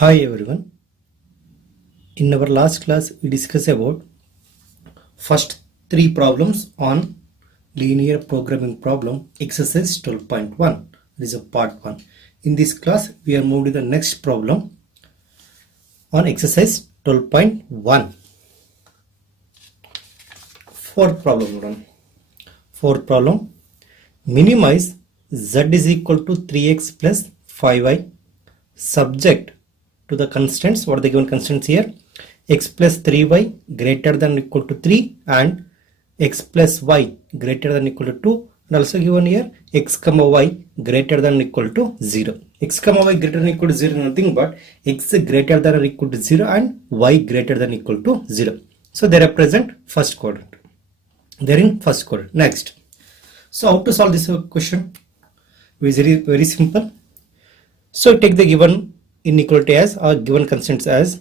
Hi everyone. In our last class we discussed about first three problems on linear programming problem exercise 12.1. This is a part 1. In this class we are moved to the next problem on exercise 12.1. Fourth problem. Fourth problem, minimize z is equal to 3x plus 5y subject to the constants. What are the given constants here? X plus 3y greater than or equal to 3 and x plus y greater than or equal to 2, and also given here x comma y greater than or equal to 0. X comma y greater than or equal to 0 is nothing but x greater than or equal to 0 and y greater than or equal to 0. So they represent first quadrant. They are in first quadrant. Next, so how to solve this question? Very simple. So take the given inequality as or given constants as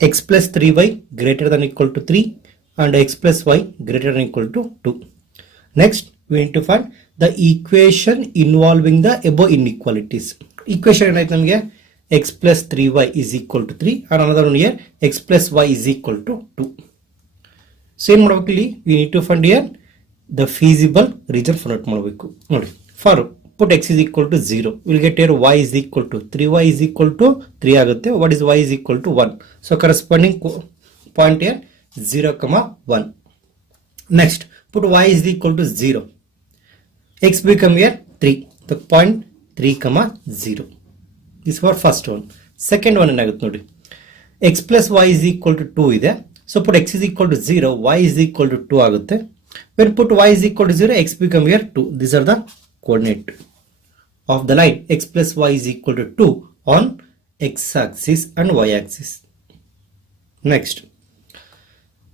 x plus 3y greater than or equal to 3 and x plus y greater than or equal to 2. Next, we need to find the equation involving the above inequalities. Equation is x plus 3y is equal to 3 and another one here x plus y is equal to 2. Same we need to find here the feasible region for put x is equal to 0, we will get here y is equal to 3y is equal to 3 agutte. What is y is equal to 1? So corresponding point here 0 comma 1. Next, put y is equal to 0, x become here 3, the point 3 comma 0. This is for first one. Second one nodi, x plus y is equal to 2 ide. So put x is equal to 0, y is equal to 2 agutte. When put y is equal to 0, x become here 2. These are the coordinate of the line x plus y is equal to 2 on x axis and y axis. Next,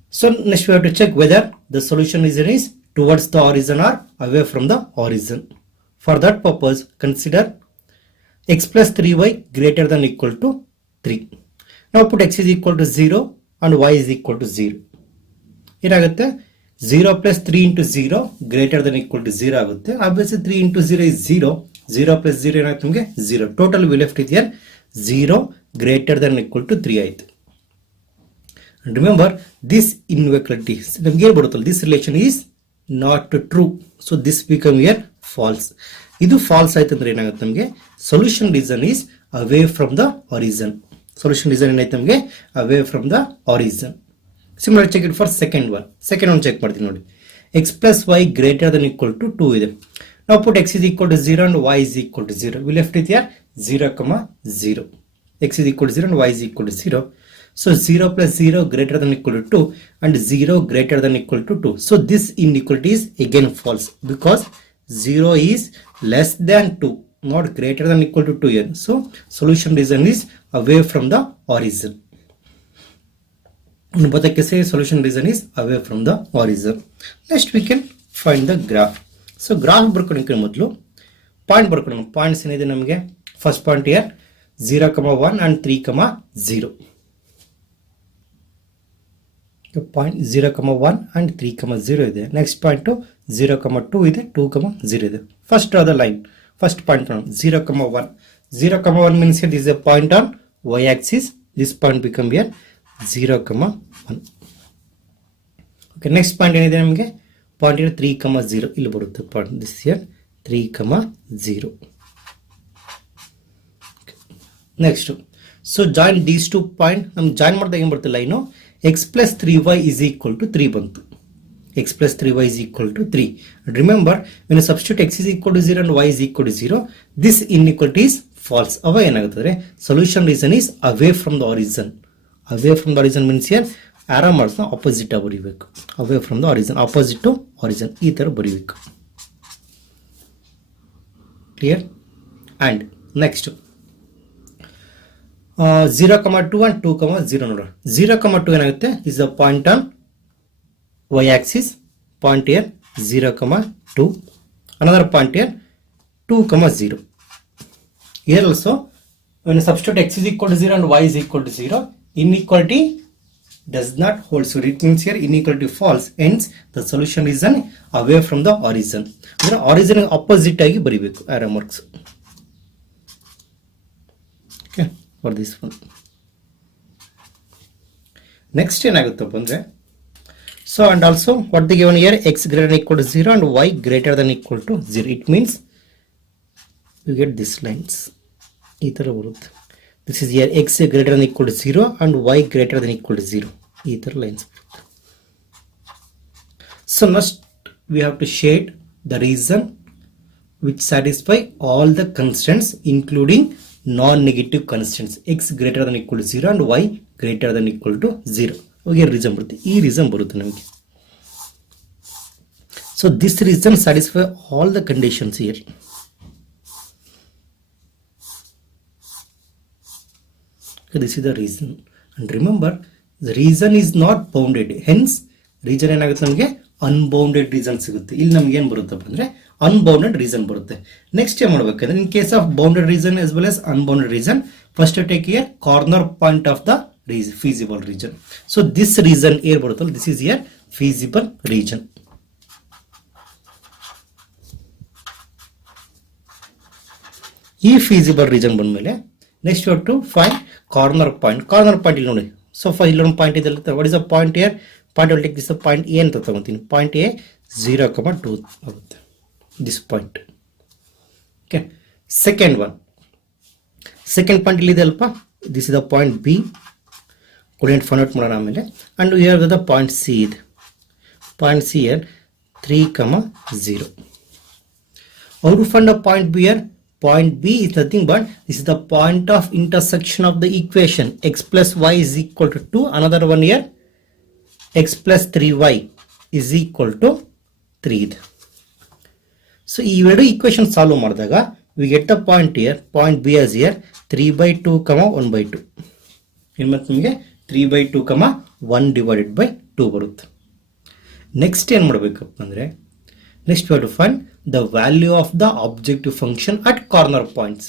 so next we have to check whether the solution is towards the origin or away from the origin. For that purpose, consider x plus 3y greater than or equal to 3. Now put x is equal to 0 and y is equal to 0. It agutte 0 plus 3 into 0 greater than or equal to 0 agutte. Obviously 3 into 0 is 0. 0 plus 0 ಏನಾಗುತ್ತೆ 0. Total we left it here 0 greater than or equal to 3 ಆಯ್ತು. And remember this inequality, this relation is not true. So this become here false. ಇದು false ಆಯ್ತು ಅಂದ್ರೆ ಏನಾಗುತ್ತೆ ನಮಗೆ solution reason is away from the origin. Solution reason ಏನಾಯ್ತು ನಮಗೆ away from the origin. Similar check it for second one. Second one check ಮಾಡ್ತೀನಿ ನೋಡಿ. x plus y greater than or equal to 2 ಇದೆ. Now put x is equal to 0 and y is equal to 0. We left it here 0 comma 0. X is equal to 0 and y is equal to 0. So 0 plus 0 greater than or equal to 2 and 0 greater than or equal to 2. So this inequality is again false because 0 is less than 2, not greater than or equal to 2 here. So solution reason is away from the origin. Both I say solution reason is away from the origin. Next we can find the graph. So graph ಬರ್ಕೊಳ್ಳೋಕೆ ಮೊದಲು point ಬರ್ಕೊಳ್ಳೋಣ. Points ಏನಿದೆ ನಮಗೆ first point here 0 1 and 3 0. The point 0 1 and 3 0 ಇದೆ. Next point 0 2 ಇದೆ, 2 0 ಇದೆ. First draw the line. First point 0 1. 0 1 means here this is a point on y axis. This point become here 0 1. Okay, next point ಏನಿದೆ ನಮಗೆ point here 3 0 ಇಲ್ಲಿ ಬರುತ್ತೆ point. This here 3 0. Okay. Next, so join these two point. ನಮ್ join ಮಾಡಿದಾಗ ಏನು ಬರುತ್ತೆ line x plus 3y is equal to 3 ಬಂತು. x plus 3y is equal to 3. And remember, when you substitute x is equal to 0 and y is equal to 0, this inequality is false. ಅವ ಏನಾಗುತ್ತದೆ solution reason is away from the origin. Away from the origin means here arrow marks opposite ಬರೀಬೇಕು. Away from the origin, opposite to origin ಈ ತರ ಬರೀಬೇಕು. Clear? And next 0 2 and 2 0 ನೋಡೋಣ. 0 2 ಏನಾಗುತ್ತೆ is a point on y axis. Point here 0 2. Another point here 2 0. Here also when you substitute x is equal to 0 and y is equal to 0, inequality does not hold. So it means here inequality false. Hence the solution is away from the origin. ಅಂದ್ರೆ origin opposite ಆಗಿ ಬರಿಬೇಕು arrow marks. Okay, for this one. Next ಏನಾಗುತ್ತಪ್ಪ ಅಂದ್ರೆ so and also what they given here, x greater than equal to 0 and y greater than equal to 0. It means you get this lines ಈ ತರ ಬರುತ್ತೆ. This is here x greater than equal to 0 and y greater than equal to 0. ಈ ತರ lines ಬರುತ್ತೆ. So next we have to shade the region which satisfy all the constants including non-negative constants, x greater than equal to 0 and y greater than equal to 0. Okay, reason ಬರುತ್ತೆ. ಈ reason ಬರುತ್ತೆ ನಮಗೆ. So this reason satisfy all the conditions here. Okay, this is the reason. And remember, the reason is not bounded. Hence, reason ಏನಾಗುತ್ತೆ ನಮಗೆ unbounded reason ಸಿಗುತ್ತೆ. ಇಲ್ಲಿ ನಮ್ಗೆ ಏನು ಬರುತ್ತಪ್ಪ ಅಂದ್ರೆ ಅನ್ಬೌಂಡೆಡ್ ರೀಸನ್ ಬರುತ್ತೆ. ನೆಕ್ಸ್ಟ್ ಏನ್ ಮಾಡ್ಬೇಕಂದ್ರೆ ಇನ್ case of bounded reason as well as unbounded reason, first take a corner point of the feasible region. So this region here ಬರುತ್ತಲ್ಲ, this is here feasible region. ಈ feasible region ಬಂದ್ಮೇಲೆ next you have to find corner point. Corner point ಇಲ್ಲಿ ನೋಡಿ. So for ಇಲ್ಲಿ ಒಂದು point ಇದೆ. what is the point here? Point will take this point A ಅಂತ ತಗೊಂತೀನಿ. Point A 0,2 ಆಗುತ್ತೆ. This point. Okay. Second one. Second point ಇಲ್ಲಿ ಇದೆ ಅಲ್ಪ. This is the point B. Couldn't find out ಮಾಡೋಣ ಆಮೇಲೆ. And we have the point C ಇದೆ. Point C here 3,0. How to find a point B here? Point B is nothing but this is the point of intersection of the equation x plus y is equal to 2. Another one here x plus 3y is equal to 3. So ಈ ಎರಡು equation solve ಮಾಡಿದಾಗ we get the point here. Point B as here 3/2, 1/2. ಏನು ಮತ್ತೆ ನಿಮಗೆ 3/2, 1 divided by 2 ಬರುತ್ತೆ. Next ಏನು ಮಾಡಬೇಕಪ್ಪ ಅಂದ್ರೆ next we have to find the value of the objective function at corner points.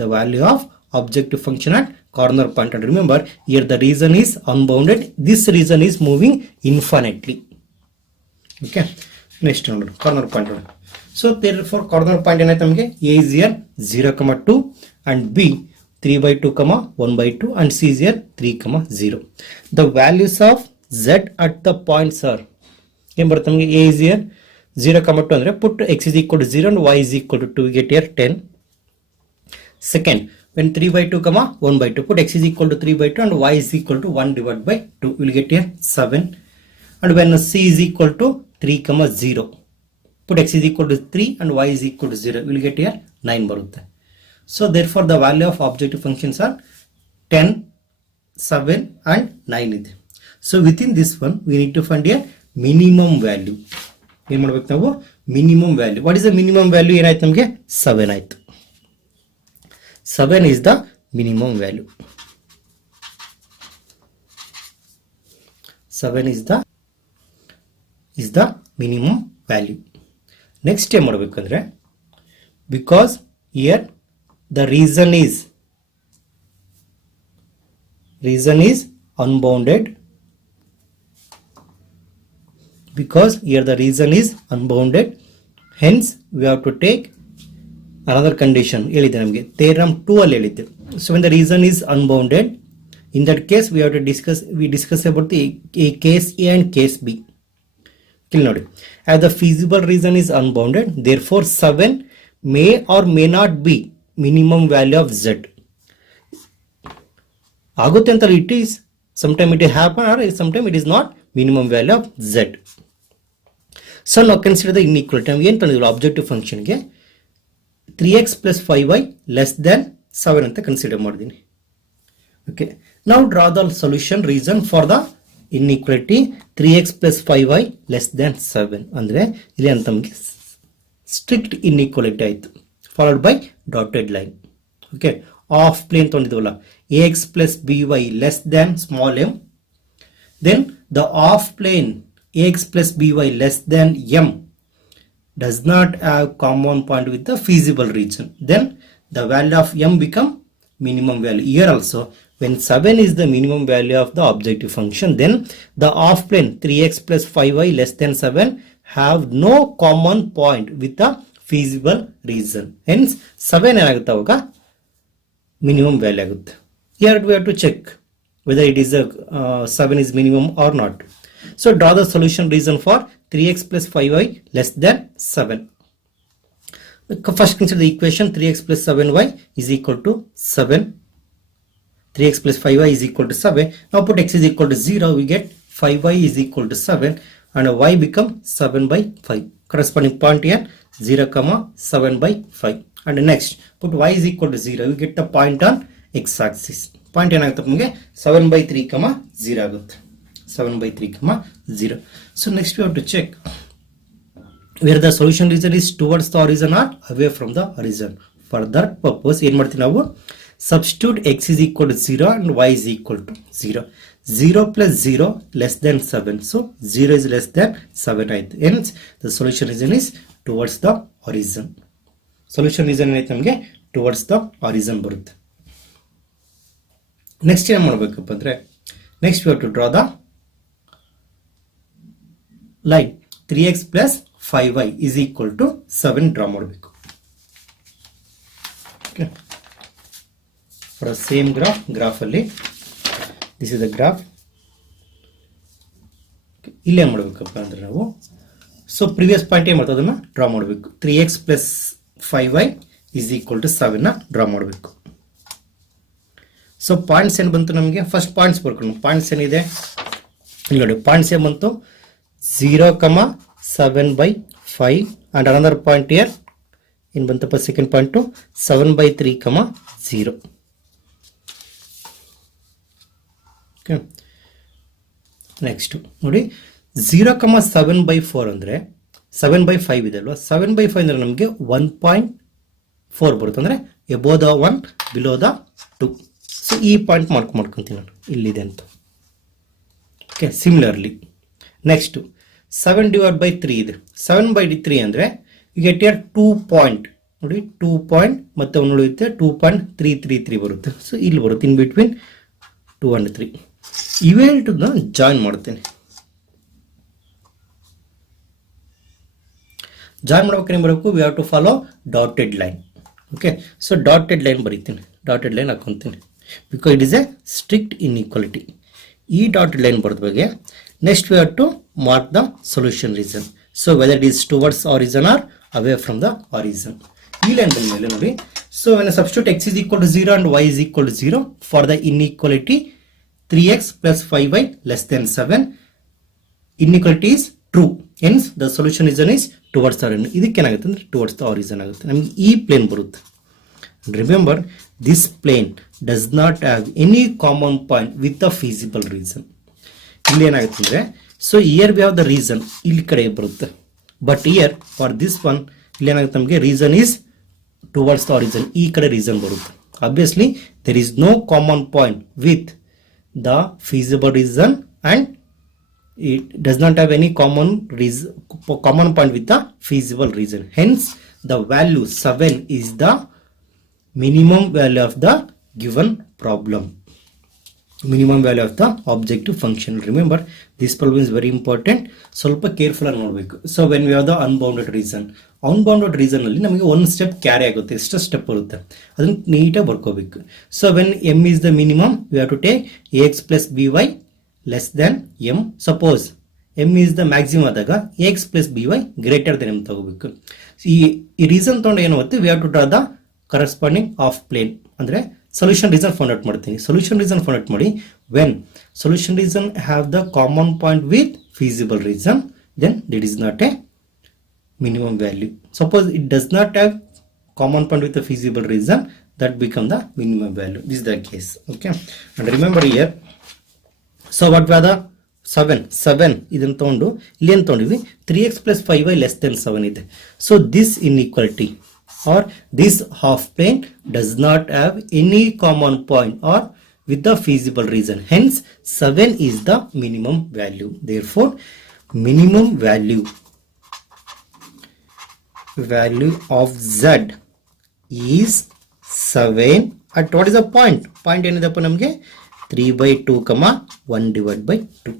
The value of objective function at corner point. And remember here the region is unbounded. This region is moving infinitely. Okay. Next one, corner point. So therefore corner point ಏನಾಯ್ತು ನಮಗೆ A is here 0,2 and B 3/2, 1/2 and C is here 3,0. The values of Z at the points are ಏನು ಬರುತ್ತೆ ನಮಗೆ A is here 0,2 ಅಂದ್ರೆ put x is equal to 0 and y is equal to 2, we get here 10. Second, when 3/2, 1/2, put x is equal to 3/2 and y is equal to 1 divided by 2, we will get here 7. And when C is equal to 3,0, put x is equal to 3 and y is equal to 0, we will get here 9 ಬರುತ್ತೆ. So therefore the value of objective functions are 10, 7 and 9 ಇದೆ. So within this one we need to find a minimum value. ಏನು ಮಾಡಬೇಕು ನಾವು minimum value. What is the minimum value? ಏನಾಯ್ತು ನಮಗೆ 7 ಆಯ್ತು. 7 is the minimum value. 7 is the minimum value. Next ಏನು ಮಾಡಬೇಕಂದ್ರೆ because here the region is unbounded. Because here the region is unbounded, hence we have to take another condition. ಹೇಳಿದೆ ನಮಗೆ theorem 2 ಅಲ್ಲಿ ಹೇಳಿದ್ದೆ. So when the region is unbounded, in that case we have to discuss about the case A and case B. ಇಲ್ಲಿ ನೋಡಿ, as the feasible region is unbounded, therefore 7 may or may not be minimum value of Z. ಆಗುತ್ತೆ ಅಂತ it is, sometime it happen or sometime it is not minimum value of Z. So now consider the inequality. ನಾವು ಏನು ತಂದಿದ್ವಿ objective ಫಂಕ್ಷನ್ಗೆ 3x plus 5y less than 7 ಅಂತ consider ಮಾಡಿದ್ದೀನಿ. Okay, ನಾವು draw the solution reason for the inequality 3x plus 5y less than 7 ಅಂದರೆ ಇಲ್ಲಿ ಅಂತ ನಮಗೆ ಸ್ಟ್ರಿಕ್ಟ್ ಇನ್ಇಕ್ವಾಲಿಟಿ ಆಯಿತು, followed by dotted line. Okay, of plane ತೊಗೊಂಡಿದ್ವಲ್ಲ ax plus by less than small m, then the off plane ax plus by less than m does not have common point with the feasible region, then the value of m become minimum value. Here also when 7 is the minimum value of the objective function, then the off plane 3x plus 5y less than 7 have no common point with the feasible region, hence 7 ಏನಾಗುತ್ತೆ ಅವಾಗ minimum value ಆಗುತ್ತೆ. Here we have to check whether it is a 7 is minimum or not. So draw the solution reason for 3x plus 5y less than 7. First consider the equation 3x plus 7y is equal to 7. 3x plus 5y is equal to 7. Now put x is equal to 0, we get 5y is equal to 7 and y become 7 by 5. Corresponding point here 0, 7 by 5. And next put y is equal to 0, we get the point on x-axis. Point ಏನಾಗುತ್ತೆ ನಮಗೆ 7 by 3, 0 ಆಗುತ್ತೆ. 7 by 3, 0. So next we have to check where the solution region is towards the horizon or away from the horizon. For that purpose ಏನು ಮಾಡ್ತೀವಿ ನಾವು substitute x is equal to 0 and y is equal to 0. 0 plus 0 less than 7. So 0 is less than 7 ಆಯ್ತು. Hence the solution region is towards the horizon. Solution region ಏನೈತೆ ನಮಗೆ towards the horizon ಬರುತ್ತೆ. Next ಏನು ಮಾಡಬೇಕಪ್ಪ ಅಂದರೆ next we have to draw the line 3x plus 5y is equal to 7 draw ಮಾಡಬೇಕು. Okay, for same ಗ್ರಾಫಲ್ಲಿ this is the graph. ಇಲ್ಲೇ ಮಾಡಬೇಕಪ್ಪ ಅಂದರೆ ನಾವು ಸೊ ಪ್ರಿವಿಯಸ್ ಪಾಯಿಂಟ್ ಏನು ಮಾಡ್ತಾ ಅದನ್ನು ಡ್ರಾ ಮಾಡಬೇಕು. 3x plus 5y is equal to 7 draw ಮಾಡಬೇಕು. ಸೊ ಪಾಯಿಂಟ್ಸ್ ಏನು ಬಂತು ನಮಗೆ, ಫಸ್ಟ್ ಪಾಯಿಂಟ್ಸ್ ಬರ್ಕೊಂಡು ಪಾಯಿಂಟ್ಸ್ ಏನಿದೆ ಇಲ್ಲಿ ನೋಡಿ. ಪಾಯಿಂಟ್ಸ್ ಏನು ಬಂತು 0, 7 by 5 and another point here ಏನು ಬಂತಪ್ಪ second point 7 by 3, 0. Okay, next ನೋಡಿ 0, 7 by 4 ಅಂದರೆ 7 by 5 ಇದೆ ಅಲ್ವಾ. 7 by 5 ಅಂದರೆ ನಮಗೆ 1.4 ಬರುತ್ತೆ, ಅಂದರೆ above the 1 below the 2. So ಈ ಪಾಯಿಂಟ್ ಮಾಡ್ಕೊಂತೀನಿ ನಾನು ಇಲ್ಲಿದೆ ಅಂತ. Okay, similarly next 7 divided by 3 ಇದೆ. 7 by 3 ಅಂದರೆ ಯು ಗೆಟ್ ಯರ್ 2 ಪಾಯಿಂಟ್ ನೋಡಿ, 2 ಪಾಯಿಂಟ್ ಮತ್ತೆ ಒಂದು ಉಳಿಯುತ್ತೆ 2.333 ಬರುತ್ತೆ. ಸೊ ಇಲ್ಲಿ ಬರುತ್ತೆ ಇನ್ ಬಿಟ್ವೀನ್ 2 and 3. ಇವೆರಡನ್ನ ಜಾಯಿನ್ ಮಾಡ್ತೇನೆ. ಜಾಯಿನ್ ಮಾಡ್ಬೇಕಾದ್ರೆ ಬರಬೇಕು, we have to follow dotted line. Okay, so dotted line ಬರೀತೀನಿ, ಡಾಟೆಡ್ ಲೈನ್ ಹಾಕೊತೀನಿ because it is a strict inequality. ಈ ಡಾಟೆಡ್ ಲೈನ್ ಬರೆದ ಬಗ್ಗೆ next we have to mark the solution reason. So whether it is towards origin or away from the origin. ಈ line ಬಂದ ಮೇಲೆ ನೋಡಿ, so when substitute x is equal to 0 and y is equal to 0 for the inequality 3x plus 5y less than 7, inequality is true. Hence the solution region is towards the horizon. ಇದಕ್ಕೆ ಏನಾಗುತ್ತೆ ಅಂದರೆ towards the origin ಆಗುತ್ತೆ. ನಮಗೆ ಈ plane ಬರುತ್ತೆ. Remember this plane does not have any common point with the feasible region. ಇಲ್ಲಿ ಏನಾಗುತ್ತೆ ಅಂದರೆ so here we have the region ಇಲ್ಲಿ ಕಡೆ ಬರುತ್ತೆ, but here for this one ಇಲ್ಲಿ ಏನಾಗುತ್ತೆ ನಮಗೆ region is towards the origin, ಈ ಕಡೆ ರೀಸನ್ ಬರುತ್ತೆ. Obviously there is no common point with the feasible region and it does not have any common point with the feasible reason. Hence the value 7 is the minimum value of the given problem, minimum value of the objective function. Remember this problem is very important, ಸ್ವಲ್ಪ careful ಆಗಿ ನೋಡಬೇಕು. So when we have the unbounded reason, unbounded reason ಅಲ್ಲಿ ನಮಗೆ ಒಂದು step carry ಆಗುತ್ತೆ, ಎಷ್ಟು step ಬರುತ್ತೆ ಅದನ್ನ ನೀಟಾಗಿ ಬರ್ಕೋಬೇಕು. So when m is the minimum we have to take ax plus by less than m. Suppose m is the maximum ಆದಾಗ ax plus by greater than m ತಗೋಬೇಕು. ಈ ರೀಸನ್ ತಗೊಂಡು ಏನಾಗುತ್ತೆ, we have to draw the corresponding half plane, ಅಂದ್ರೆ solution reason find out ಮಾಡ್ತೀನಿ. solution reason find out ಮಾಡಿ, when solution reason have the common point with feasible reason, then it is not a minimum value. Suppose it does not have common point with the feasible reason, that become the minimum value. This is the case. Okay, and remember here, so what were the 7 ಇದನ್ನು ತಗೊಂಡು ಇಲ್ಲಿ ಏನು ತಗೊಂಡಿವಿ 3x plus 5y less than 7 ಇದೆ. So this inequality or this half plane does not have any common point or with the feasible reason. Hence 7 is the minimum value. Therefore minimum value of z is 7 at what is the point ಏನಿದೆಪ್ಪ ನಮಗೆ 3/2, 1 divided by 2.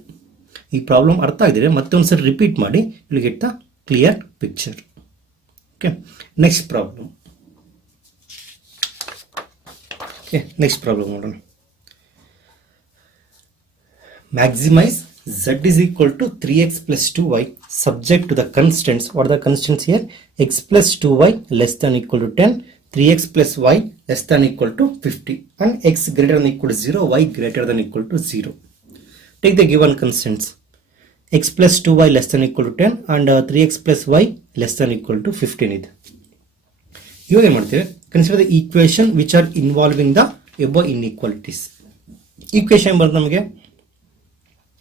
ಈ problem ಅರ್ಥ ಆಗಿದ್ರೆ ಮತ್ತೆ ಒಂದ್ಸರಿ repeat ಮಾಡಿ, you get the clear picture. Okay, next problem ನೋಡೋಣ. maximize z is equal to 3x plus 2y subject to the constants. What are the constants here? X plus 2y less than equal to 10, 3x plus y less than equal to 50, and x greater than equal to 0, y greater than equal to 0. Take the given constants. X plus 2y less than equal to 10 and 3x plus y less than equal to 15 ಇದೆ. ಇವಾಗ ಏನು ಮಾಡ್ತೇವೆ? Consider the equation which are involving the above inequalities. Equation ಬರುತ್ತೆ ನಮಗೆ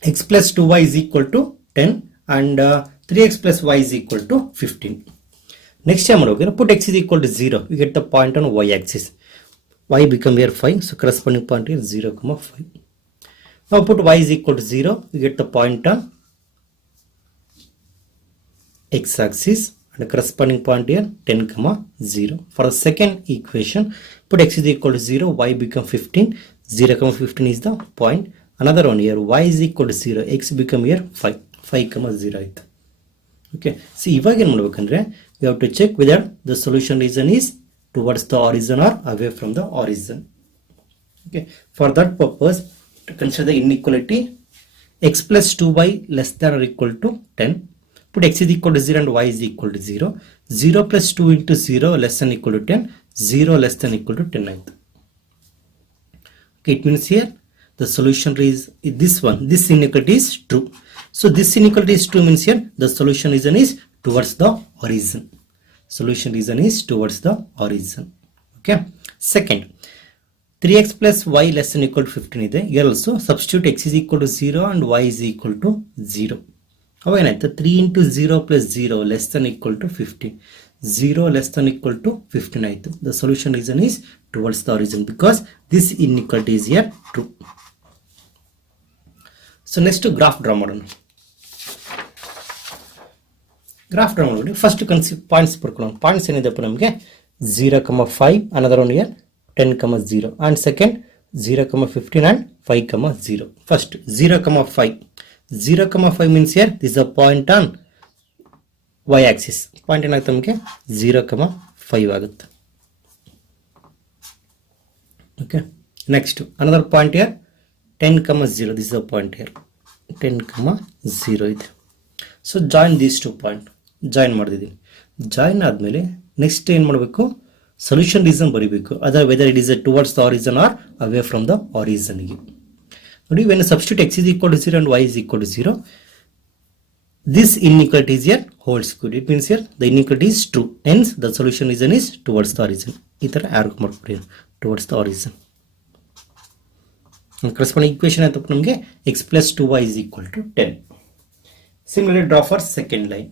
x plus 2y is equal to 10 and 3x plus y is equal to 15. Next time put x is equal to 0, we get the point on y axis. Y become here 5, so corresponding point here 0, 5. Now put y is equal to 0, we get the point on x axis and the corresponding point here 10, 0. For the second equation, put x is equal to 0, y become 15, 0, 15 is the point. Another one here, y is equal to 0, x become here 5, 0 ಆಯ್ತು. Okay, see ಇವಾಗ ಏನು ಮಾಡಬೇಕಂದ್ರೆ we have to check whether the solution region is towards the origin or away from the origin. Okay, for that purpose to consider the inequality x plus 2y less than or equal to 10. Put x is equal to 0 and y is equal to 0. 0 plus 2 into 0 less than equal to 10. 0 less than equal to 10 ಆಯ್ತು. Okay, it means here the solution is this one. This inequality is true. So this inequality is true means here the solution region is towards the origin. Solution region is towards the origin. Okay. Second, 3x plus y less than equal to 15 ಇದೆ. Here also substitute x is equal to 0 and y is equal to 0. ಅವಾಗ ಏನಾಯ್ತು? 3 into 0 plus 0 less than equal to 15. 0 less than equal to 15 ಆಯ್ತು. The solution region is towards the origin because this inequality is here true. So next to graph draw ಮಾಡೋಣ. Graph draw ಮಾಡಿ first points ಬರ್ಕೊಳ್ಳೋಣ. Points ಏನಿದೆಪ್ಪ ನಮಗೆ 0, 5, another one here 10, 0 and second 0, 15 and 5, 0. First 0, 5. 0, 5 means here this is a point on y axis. Point ಏನಾಗುತ್ತೆ ನಮಗೆ 0, 5 ಆಗುತ್ತೆ. Okay, next another point here 10, 0. This is a point here 10, 0 ಇದೆ. So join these two point join ಮಾಡಿದ್ದೀನಿ. Join ಆದಮೇಲೆ next ಏನು ಮಾಡಬೇಕು? Solution reason ಬರೀಬೇಕು. Other whether it is towards the origin or away from the ಆರಿಜನ್ಗೆ. ನೋಡಿ, when substitute x is equal to 0 and y is equal to 0, this inequality is here holds good. It means here the inequality is true. Hence the solution region is towards the origin. ಈ ಥರ org ಮಾಡ್ಕೊಡಿ, towards the origin. corresponding equation ಆಯ್ತು ನಮಗೆ x plus 2y is equal to 10. Similarly, draw for second line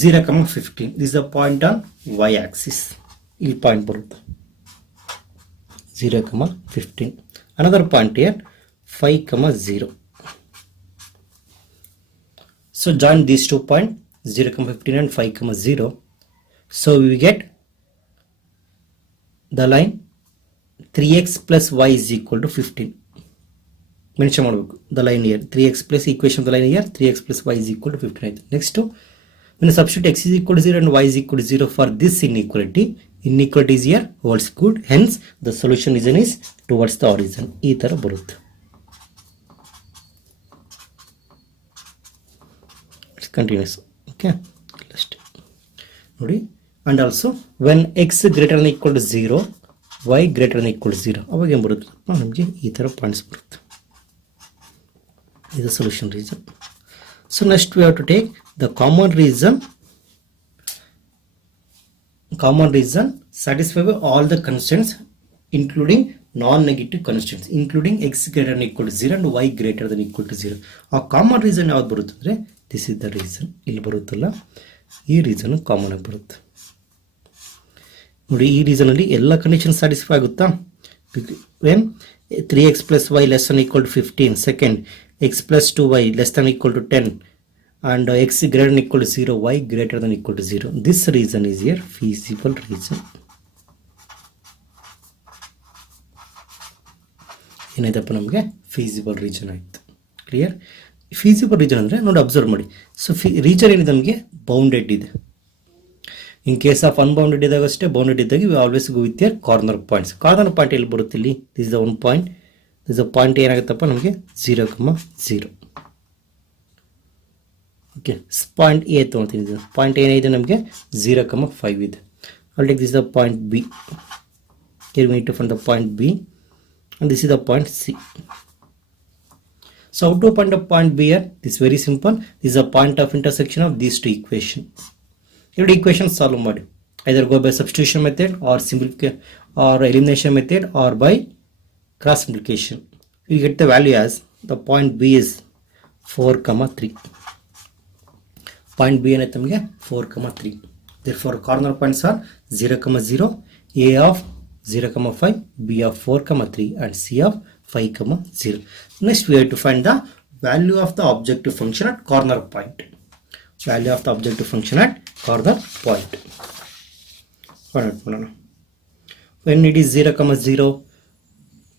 0, 15. This is a point on y axis. ಈ point ಬರುತ್ತೆ 0, 15. Another point here 5, 0. So join these 2 points 0, 15 and 5, 0. So we get the line 3x plus y is equal to 15. Mention ಮಾಡಬೇಕು the line here 3x plus equation of the line here 3x plus y is equal to 15 ಆಯ್ತು. Next when substitute x is equal to 0 and y is equal to 0 for this inequality is here holds good. Hence the solution region is towards the origin. ಈ ತರ ಬರುತ್ತೆ. It's continuous. Okay, last ನೋಡಿ. And also when x greater than equal to 0, y greater than equal to 0, ಅವಾಗ ಏನು ಬರುತ್ತೆ? ನಮಗೆ ಈ ತರ ಪಾಯಿಂಟ್ಸ್ ಬರುತ್ತೆ. is the solution region. So next we have to take the common region satisfy all the constants including non-negative constants, including x greater than equal to 0 and y greater than equal to 0. ಆ common reason ಯಾವ್ದು ಬರುತ್ತೆ ಅಂದರೆ this is the region. ಇಲ್ಲಿ ಬರುತ್ತಲ್ಲ, ಈ reason common ಆಗಿ ಬರುತ್ತೆ ನೋಡಿ. ಈ ರೀಸನಲ್ಲಿ ಎಲ್ಲ ಕಂಡೀಷನ್ ಸ್ಯಾಟಿಸ್ಫೈ ಆಗುತ್ತಾ? When 3x plus y less than equal to 15, second x plus 2y less than equal to 10 and x greater than equal to 0, y greater than equal to 0. This reason is here feasible reason. ಏನಾಯ್ತಪ್ಪ ನಮಗೆ? Feasible region ಆಯಿತು. Clear? Feasible region ಅಂದರೆ ನೋಡಿ, observe ಮಾಡಿ. So region ಏನಿದೆ ನಮಗೆ bounded ಇದೆ. ಇನ್ case of unbounded ಇದ್ದಾಗ ಅಷ್ಟೇ, ಬೌಂಡೆಡ್ ಇದ್ದಾಗ we always go with your corner points. Corner point ಎಲ್ಲಿ ಬರುತ್ತೆ? ಇಲ್ಲಿ this the one point, this point ಏನಾಗುತ್ತಪ್ಪ ನಮಗೆ 0, 0. ಓಕೆ, ಪಾಯಿಂಟ್ ಎ ತೊಗೊಳ್ತೀನಿ. ಪಾಯಿಂಟ್ ಏನಿದೆ ನಮಗೆ 0, 5 ಇದೆ. I'll take this is the point B. Here we need to find the point B, and this is the point C. So how to find the point B here? This is very simple. This is a point of intersection of these two equations. Every equation solve ಮಾಡಿ. Either go by substitution method or simplification or elimination method or by cross multiplication. You get the value as the point B is 4, 3. Point B ಏನಾಯ್ತು ನಮಗೆ 4, 3. Therefore corner points are 0, 0, A of 0, 5, B of 4, 3 and C of 5, 0. Next we have to find the value of the objective function at corner point. Value of the objective function at corner point. When it is 0, 0,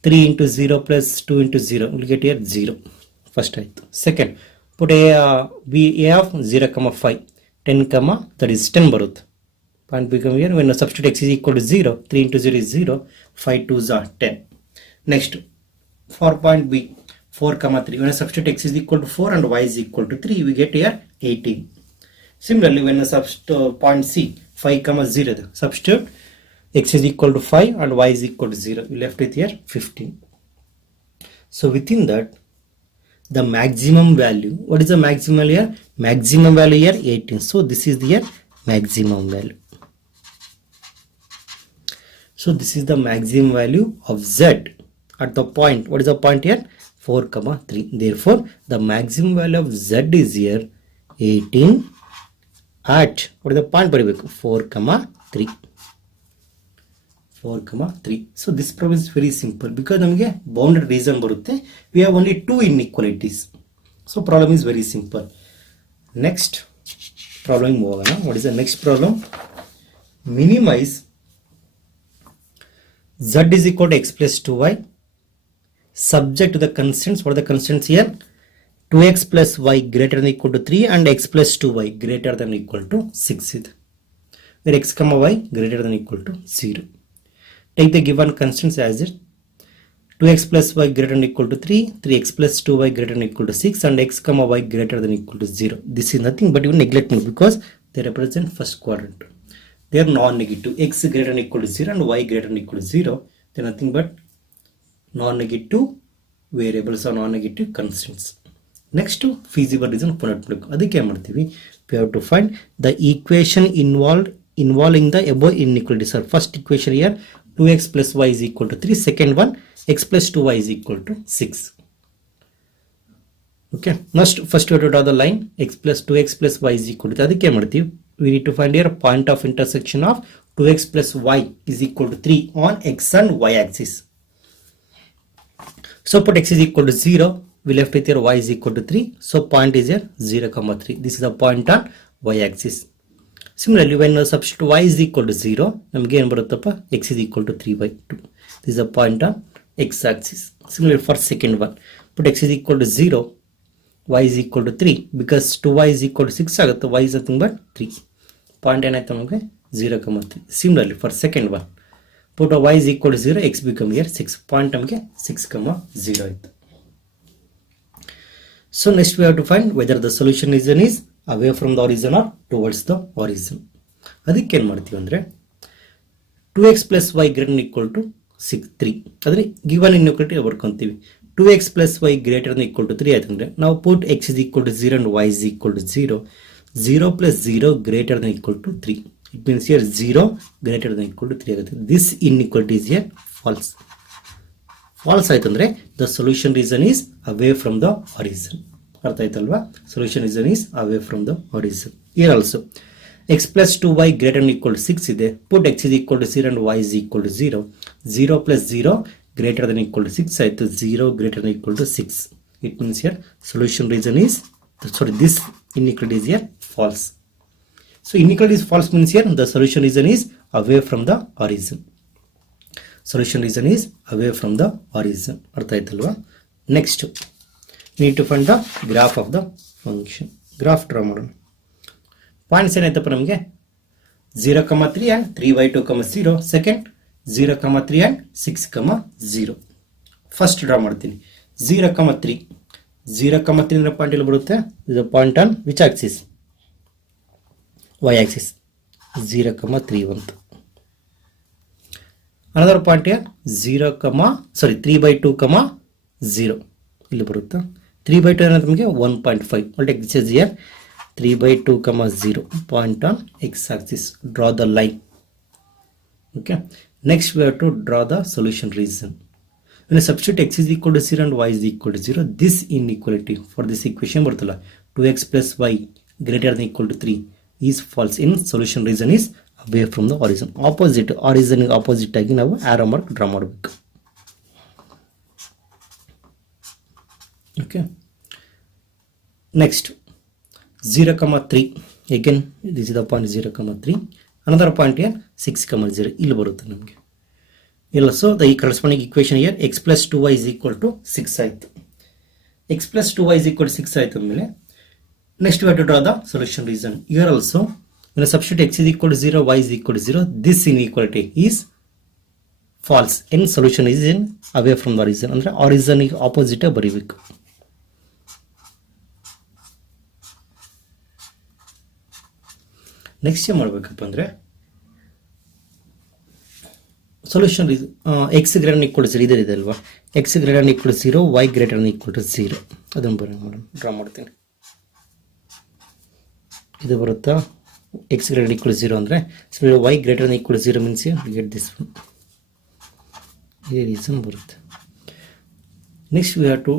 3 into 0 plus 2 into 0, we will get here 0. First height. Second, put A of 0, 5, 10, that is 10 barut. Point become here when a substitute x is equal to 0, 3 into 0 is 0, 5 2s are 10. Next, for point B, 4, 3, when a substitute x is equal to 4 and y is equal to 3, we get here 18. Similarly, when a point C, 5, 0, substitute x is equal to 5 and y is equal to 0, we left with here 15. So within that, the maximum value, what is the maximum value here? Maximum value here 18. So this is the maximum value. So this is the maximum value of z at the point. What is the point here? 4, 3. Therefore, the maximum value of z is here 18 at, what is the point? 4, 3. 4, 3. So this problem is very simple because nಮಗೆ bounded region ಬರುತ್ತೆ. We have only two inequalities. So problem is very simple. Next problem ಹೋಗೋಣ. What is the next problem? Minimize z is equal to x plus 2y subject to the constants. What are the constants here? 2x plus y greater than or equal to 3 and x plus 2y greater than or equal to 6 ಇದೆ. Where x, y greater than or equal to 0. Take the given constants as it. 2x plus y greater than or equal to 3, 3x plus 2y greater than or equal to 6 and x, y greater than or equal to 0. This is nothing but you neglect me because they represent first quadrant. They are non-negative. X greater than or equal to 0 and y greater than or equal to 0. They are nothing but non-negative variables or non-negative constants. Next, feasible reason ಅದಕ್ಕೆ ಮಾಡ್ತೀವಿ. We have to find the equation involving the above inequalities. Our first equation here 2x plus y is equal to 3. Second one x plus 2y is equal to 6. Okay, first we have to draw the line x plus 2x plus y is equal to, ಅದಕ್ಕೆ ಮಾಡ್ತೀವಿ. We need to find here a point of intersection of 2x plus y is equal to 3 on x and y axis. So put x is equal to 0, we left with here y is equal to 3. So point is here 0, 3. This is the point on y axis. Similarly, when we substitute y is equal to 0, ನಮಗೆ ಏನು ಬರುತ್ತಪ್ಪ x is equal to 3/2. This is the point on x axis. Similarly, for second one, put x is equal to 0, y is equal to 3 because 2y is equal to 6 ಆಗುತ್ತೆ, y is nothing but 3. Point ಏನಾಯ್ತು ನಮಗೆ 0, 3. Similarly, for second one, put y is equal to 0, x become here 6. Point ನಮಗೆ 6, 0 ಆಯಿತು. So next we have to find whether the solution region is away from the origin or towards the origin. ಅದಕ್ಕೆ ಏನು ಮಾಡ್ತೀವಿ ಅಂದರೆ 2x plus y greater than or equal to 3 ಆದರೆ given inequality ಬರ್ಕೊಂತೀವಿ. 2x plus y greater than or equal to 3 ಆಯ್ತು ಅಂದರೆ ನಾವು put x is equal to 0 and y is equal to 0. 0 plus 0 greater than or equal to 3. It means here 0 greater than or equal to 3 ಆಗುತ್ತೆ. This inequality is here false. False ಆಯ್ತು ಅಂದರೆ the solution region is away from the origin. ಅರ್ಥ ಆಯ್ತಲ್ವಾ? Solution region is away from the origin. Here also x plus 2y greater than or equal to 6 ಇದೆ. Put x is equal to 0 and y is equal to 0. 0 plus 0 greater than or equal to 6 ಆಯಿತು. 0 greater than or equal to 6. It means here solution region is, this inequality is here false. So inequality is false means here the solution region is away from the origin. Solution region is away from the origin. ಅರ್ಥ ಆಯ್ತಲ್ವಾ? Next, we need to find the graph of the function. Graph draw ಮಾಡೋಣ. Points ಏನಾಯ್ತಪ್ಪ ನಮಗೆ 0, 3 and 3/2, 0. Second 0, 3 and 6, 0. First draw ಮಾಡ್ತೀನಿ 0,3 0,3 ಅಂದರೆ point ಇಲ್ಲಿ ಬರುತ್ತೆ. ಇದು point on which Axis? y axis 0,3 ಬಂತು. ಅನದರ್ ಪಾಯಿಂಟ್ here 3/2, ಇಲ್ಲಿ ಬರುತ್ತೆ. 3/2 ಏನಂದ್ರೆ ನಮಗೆ 1.5. Take this is here 3/2, 0 point on x axis. Draw the line. Okay, next we have to draw the solution region. When I substitute x is equal to 0 and y is equal to 0, this inequality for this equation ಬರ್ತಲ್ಲ 2x plus y greater than equal to 3 is false. in solution region is away from the origin. opposite origin opposite ಆಗಿ ನಾವು arrow mark draw ಮಾಡಬೇಕು. Okay, next 0,3 again this is the point 0,3. another point here 6,0 ಇಲ್ಲಿ ಬರುತ್ತೆ ನಮಗೆ. ಇಲ್ಲ, so the corresponding equation here x plus 2y is equal to 6 ಆಯಿತು. x plus 2y is equal to 6 ಆಯಿತು ಅಂದಮೇಲೆ next we have to draw the solution region. Here also when I substitute x is equal to 0, y is equal to 0, this inequality is false. in solution is in away from the origin ಅಂದರೆ origin ಗೆ opposite ಬರೀಬೇಕು. Next ಏನು ಮಾಡಬೇಕಪ್ಪ ಅಂದರೆ solution x greater equal to 0 ಇದೆ ಅಲ್ವಾ, x greater equal to 0, y greater equal to 0. ಅದನ್ನು draw ಮಾಡ್ತೀನಿ. ಇದು ಬರುತ್ತಾ ಎಕ್ಸ್ ಗ್ರೇಟರ್ ಈಕ್ವಲ್ ಟು 0 ಅಂದರೆ y greater equal to 0 means get this one. ಈ ರೀಸನ್ ಬರುತ್ತೆ. Next we have to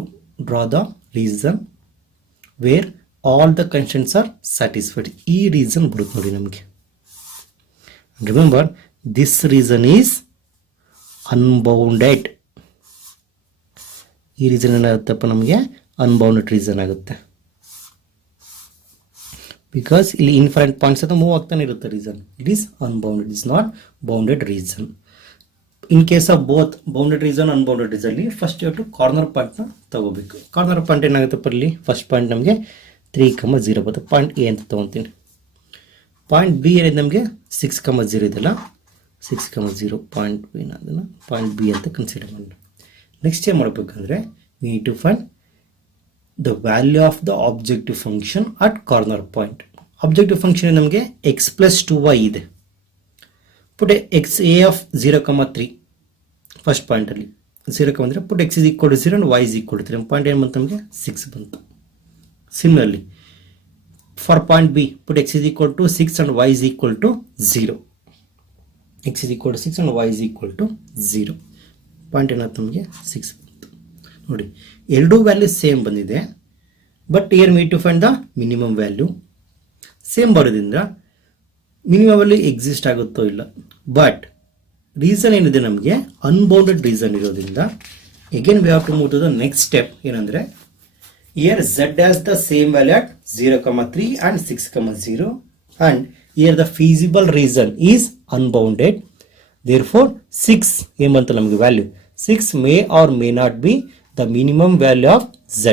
draw the region where all the conditions are satisfied. ಈ region ಬರುತ್ತೆ ನೋಡಿ ನಮಗೆ. Remember this region is unbounded. ಈ region ಏನಾಗುತ್ತಪ್ಪ ನಮಗೆ ಅನ್ಬೌಂಡೆಡ್ ರೀಸನ್ ಆಗುತ್ತೆ. ಬಿಕಾಸ್ ಇಲ್ಲಿ ಇನ್ಫೈನೈಟ್ ಪಾಯಿಂಟ್ಸ್ ಅದು ಮೂವ್ ಆಗ್ತಾನೆ ಇರುತ್ತೆ region. It is unbounded, it is not bounded region. In case of both bounded region unbounded reason ಅಲ್ಲಿ ಫಸ್ಟ್ ಟು ಕಾರ್ನರ್ ಪಾಯಿಂಟ್ನ ತಗೋಬೇಕು. ಕಾರ್ನರ್ ಪಾಯಿಂಟ್ ಏನಾಗುತ್ತಪ್ಪ ಇಲ್ಲಿ ಫಸ್ಟ್ ಪಾಯಿಂಟ್ ನಮಗೆ 3,0 ಬರುತ್ತೆ. ಪಾಯಿಂಟ್ ಎ ಅಂತ ತೊಗೊತೀನಿ. ಪಾಯಿಂಟ್ ಬಿ ಏನಿದೆ ನಮಗೆ 6,0 ಇದೆಲ್ಲ 6,0 ಪಾಯಿಂಟ್ ಬಿ ಅದನ್ನು ಪಾಯಿಂಟ್ ಬಿ ಅಂತ ಕನ್ಸಿಡರ್ ಮಾಡೋಣ. ನೆಕ್ಸ್ಟ್ ಏನು ಮಾಡಬೇಕಂದ್ರೆ we need to find the value of the objective function at corner point. Objective function ನಮಗೆ x plus 2y ಇದೆ. Put x A of 0,3 first ಪಾಯಿಂಟಲ್ಲಿ 0,3 put x is equal to 0 and y is equal to 3. Point ಏನು ಬಂತು ನಮಗೆ 6 ಬಂತು. Similarly, for point B, put x is equal to 6 and y is equal to 0. x is equal to 6 and y is equal to 0. Point ಏನಾಯ್ತು ನಮಗೆ 6 ಬಂತು. ನೋಡಿ ಎರಡೂ value same ಬಂದಿದೆ. But here we to find the minimum value. Same ಬರೋದ್ರಿಂದ minimum value exist ಆಗುತ್ತೋ ಇಲ್ಲ. But region ಏನಿದೆ ನಮಗೆ ಅನ್ಬೌಂಡೆಡ್ ರೀಸನ್ ಇರೋದ್ರಿಂದ again we have to move to the next step. ಏನಂದರೆ here z has the same value at 0,3 and 6,0 and here the feasible region is unbounded. Therefore 6 ಏನು ಬಂತು ನಮಗೆ value 6 may or may not be the minimum value of z.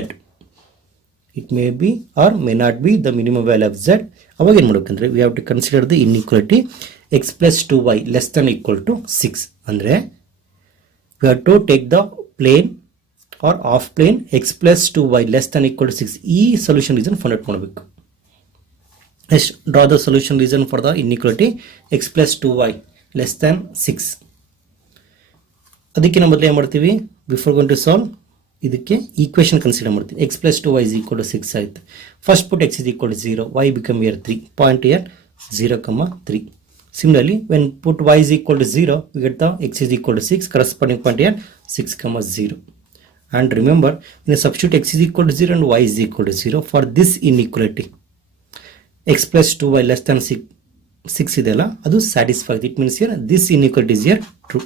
it may be or may not be the minimum value of z. ಅವಾಗ ಏನು ಮಾಡಬೇಕಂದ್ರೆ we have to consider the inequality x plus 2y less than equal to 6. ಅಂದರೆ we have to take the plane or off plane x plus 2y less than equal to 6. ಈ solution reason find out ಮಾಡಬೇಕು. Next draw the solution reason for the inequality x plus 2y less than 6. ಅದಕ್ಕೆ ನಾವು ಮೊದಲು ಏನು ಮಾಡ್ತೀವಿ, before going to solve ಇದಕ್ಕೆ equation consider ಮಾಡ್ತೀವಿ. x plus 2y is equal to 6 ಆಯಿತು. First put x is equal to 0, y become here 3. Point here 0,3. Similarly, when put y is equal to 0, we get the x is equal to 6. Corresponding point here 6,0. And remember, when you substitute x is equal to 0 and y is equal to 0 for this inequality, x plus 2y less than 6 ಇದೆಲ್ಲ ಅದು satisfy. It means here this inequality is here true.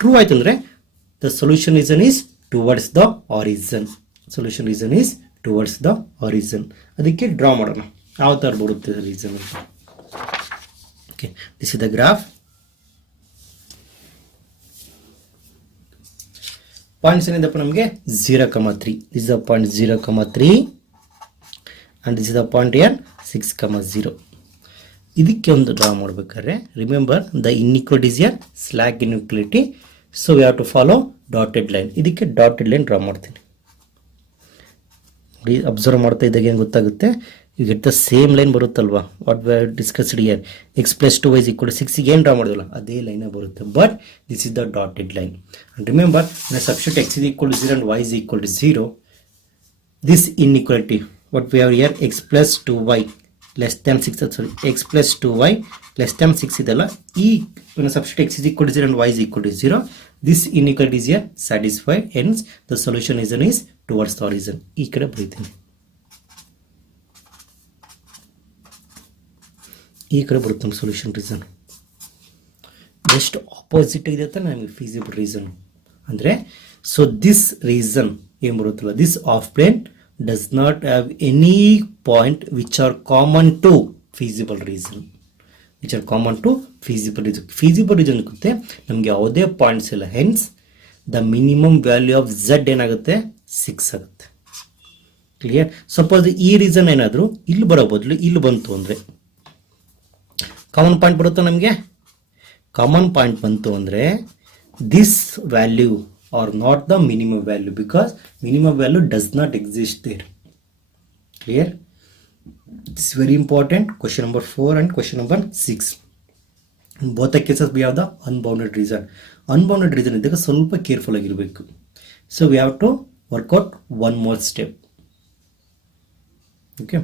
True ಆಯ್ತು ಅಂದರೆ the solution reason is towards the origin. Solution reason is towards the origin. ಅದಕ್ಕೆ draw ಮಾಡೋಣ ಯಾವ ಥರ ಬರುತ್ತೆ reason ಅಂತ. Okay, this is the graph. Points ಏನಿದೆಪ್ಪ ನಮಗೆ 0,3. This is the point 0,3 and this is the point here 6,0. ಇದಕ್ಕೆ ಒಂದು ಡ್ರಾ ಮಾಡಬೇಕಾದ್ರೆ remember the inequality is here slack inequality. So we have to follow dotted line. ಇದಕ್ಕೆ dotted line draw ಮಾಡ್ತೀನಿ. Observe ಮಾಡ್ತಾ ಇದ್ದಾಗ ಏನು ಗೊತ್ತಾಗುತ್ತೆ, you get the same line ಬರುತ್ತಲ್ವಾ, what we have discussed here, X plus 2y is equal to 6 ಏನು draw ಮಾಡಿದ್ವಲ್ಲ ಅದೇ ಲೈನೇ ಬರುತ್ತೆ, but this is the dotted line. And remember, substitute x is equal to 0 and y is equal to 0, this inequality, what we have here, x plus 2y less than 6, sorry, x plus 2y less than 6 ಇದಲ್ಲ, ಈ substitute x is equal to 0 and y is equal to 0, this inequality is here satisfied, hence the solution is towards the horizon. ಈ ಕಡೆ ಬರೀತೀನಿ, ಈ ಕಡೆ ಬರುತ್ತೆ solution reason. Just opposite ಇದೆ ಅಂತ ನಮಗೆ ಫೀಸಿಬಲ್ ರೀಸನ್ ಅಂದರೆ. ಸೊ ದಿಸ್ ರೀಸನ್ ಏನು ಬರುತ್ತಲ್ಲ, this of plane does not have any point which are common to feasible region, which are common to feasible region. Feasible region ಗೊತ್ತೆ ನಮಗೆ ಯಾವುದೇ points ಇಲ್ಲ, hence the minimum value of z ಏನಾಗುತ್ತೆ, 6 ಆಗುತ್ತೆ. Clear. Suppose ಈ reason ಏನಾದರೂ ಇಲ್ಲಿ ಬರೋ ಬದಲು ಇಲ್ಲಿ ಬಂತು ಅಂದರೆ ಕಾಮನ್ ಪಾಯಿಂಟ್ ಬರುತ್ತಾ ನಮಗೆ, ಕಾಮನ್ ಪಾಯಿಂಟ್ ಬಂತು ಅಂದರೆ this value are not the minimum value, because minimum value does not exist there. Clear. This very important. Question number 4 and question number 6. In both the cases we have the unbounded region. Unbounded region ಇದ್ದಾಗ ಸ್ವಲ್ಪ careful ಆಗಿರಬೇಕು. So we have to work out one more step. Okay,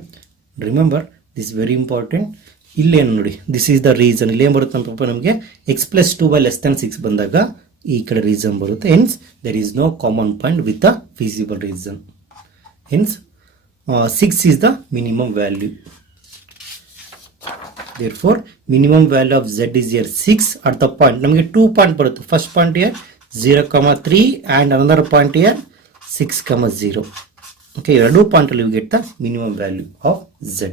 remember this very important. ಇಲ್ಲೇನು ನೋಡಿ, this is the region. ಇಲ್ಲಿ ಏನು ಬರುತ್ತೆ ನಮ್ಮ ನಮಗೆ X plus 2y less than 6 ಬಂದಾಗ ಈ ಕಡೆ ರೀಸನ್ ಬರುತ್ತೆ. Hence there is no common point with the feasible region. Hence 6 is the minimum value. therefore minimum value of z is here 6 at the point. ನಮಗೆ 2 point ಬರುತ್ತೆ. First point here 0,3 and another point here 6,0. okay, ಎರಡು point ಅಲ್ಲಿ we get the minimum value of z.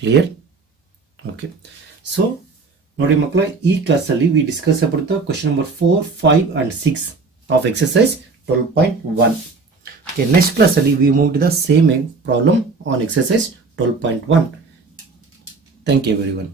clear. okay, so ನೋಡಿ ಮಕ್ಕಳ, ಈ ಕ್ಲಾಸಲ್ಲಿ we discuss about the question number 4, 5 and 6 of exercise 12.1. okay, next ಕ್ಲಾಸಲ್ಲಿ we move to the same problem on exercise 12.1. thank you everyone.